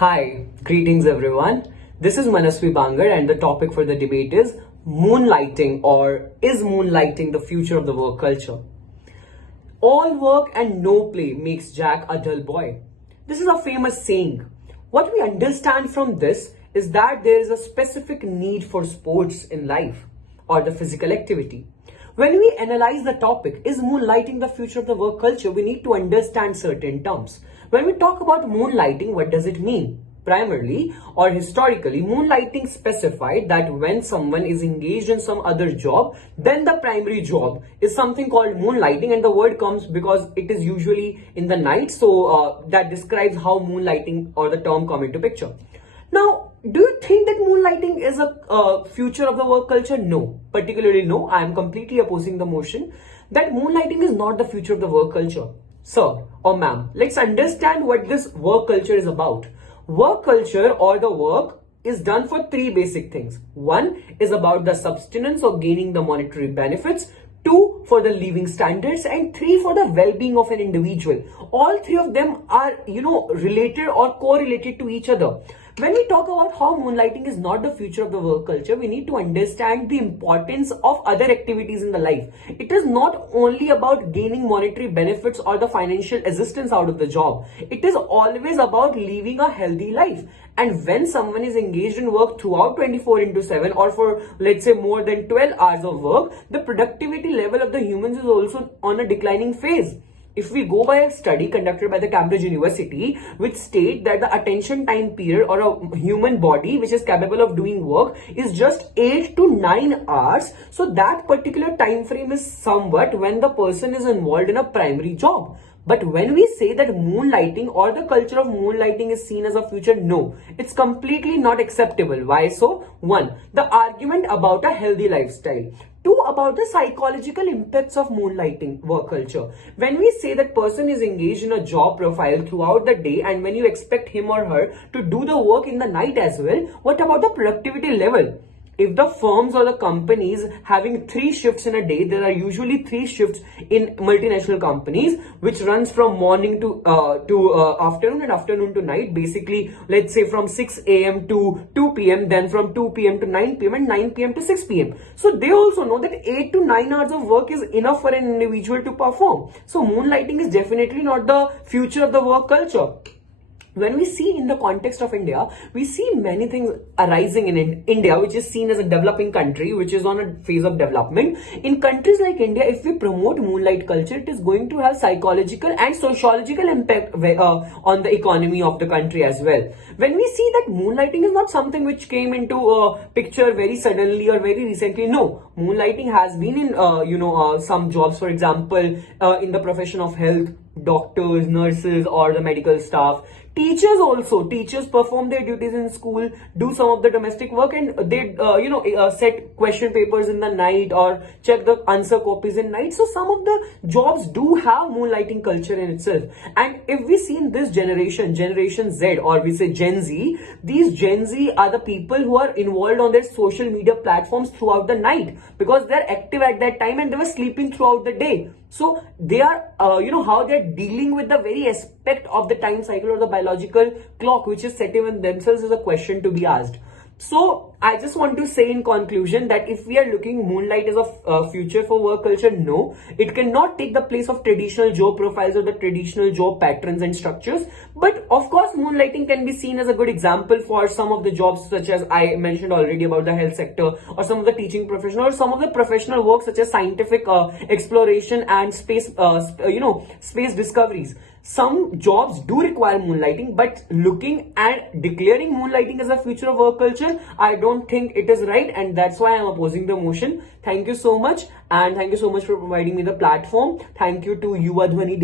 Hi, greetings everyone. This is Mansvi Bangarh and the topic for the debate is moonlighting, or is moonlighting the future of the work culture? All work and no play makes Jack a dull boy. This is a famous saying. What we understand from this is that there is a specific need for sports in life or the physical activity. When we analyze the topic, is moonlighting the future of the work culture, we need to understand certain terms. When we talk about moonlighting, what does it mean? Primarily or historically, moonlighting specified that when someone is engaged in some other job, then the primary job is something called moonlighting, and the word comes because it is usually in the night. So that describes how moonlighting or the term come into picture. Now, do you think that moonlighting is a future of the work culture? No, particularly no. I am completely opposing the motion that moonlighting is not the future of the work culture. Sir or ma'am, let's understand what this work culture is about. Work culture or the work is done for three basic things. One is about the subsistence or gaining the monetary benefits. Two, for the living standards, and three, for the well-being of an individual. All three of them are, related or correlated to each other. When we talk about how moonlighting is not the future of the work culture, we need to understand the importance of other activities in the life. It is not only about gaining monetary benefits or the financial assistance out of the job. It is always about living a healthy life. And when someone is engaged in work throughout 24/7 or for, let's say, more than 12 hours of work, the productivity level of the humans is also on a declining phase. If we go by a study conducted by the Cambridge University, which state that the attention time period or a human body which is capable of doing work is just 8 to 9 hours. So that particular time frame is somewhat when the person is involved in a primary job. But when we say that moonlighting or the culture of moonlighting is seen as a future, no, it's completely not acceptable. Why so? One, the argument about a healthy lifestyle. Two, about the psychological impacts of moonlighting work culture. When we say that person is engaged in a job profile throughout the day, and when you expect him or her to do the work in the night as well, what about the productivity level? If the firms or the companies having 3 shifts in a day, there are usually 3 shifts in multinational companies, which runs from morning to afternoon and afternoon to night. Basically, let's say from 6 a.m. to 2 p.m., then from 2 p.m. to 9 p.m. and 9 p.m. to 6 p.m. So they also know that 8 to 9 hours of work is enough for an individual to perform. So moonlighting is definitely not the future of the work culture. When we see in the context of India, we see many things arising in India, which is seen as a developing country, which is on a phase of development. In countries like India, if we promote moonlight culture, it is going to have psychological and sociological impact on the economy of the country as well. When we see that moonlighting is not something which came into a picture very suddenly or very recently, no. Moonlighting has been in, some jobs, for example, in the profession of health, doctors, nurses, or the medical staff. Teachers perform their duties in school, do some of the domestic work, and they set question papers in the night or check the answer copies in night. So some of the jobs do have moonlighting culture in itself. And if we see in this generation Z, or we say Gen Z, these Gen Z are the people who are involved on their social media platforms throughout the night, because they're active at that time and they were sleeping throughout the day. So they are, how they're dealing with the very aspect of the time cycle or the biological clock, which is set in themselves, is a question to be asked. So I just want to say in conclusion that if we are looking moonlight as a future for work culture, no, it cannot take the place of traditional job profiles or the traditional job patterns and structures. But of course, moonlighting can be seen as a good example for some of the jobs, such as I mentioned already about the health sector, or some of the teaching profession, or some of the professional work such as scientific exploration and space discoveries. Some jobs do require moonlighting, but looking and declaring moonlighting as a future of work culture, I don't think it is right, and that's why I'm opposing the motion. Thank you so much, and thank you so much for providing me the platform. Thank you to Yuva Dhwani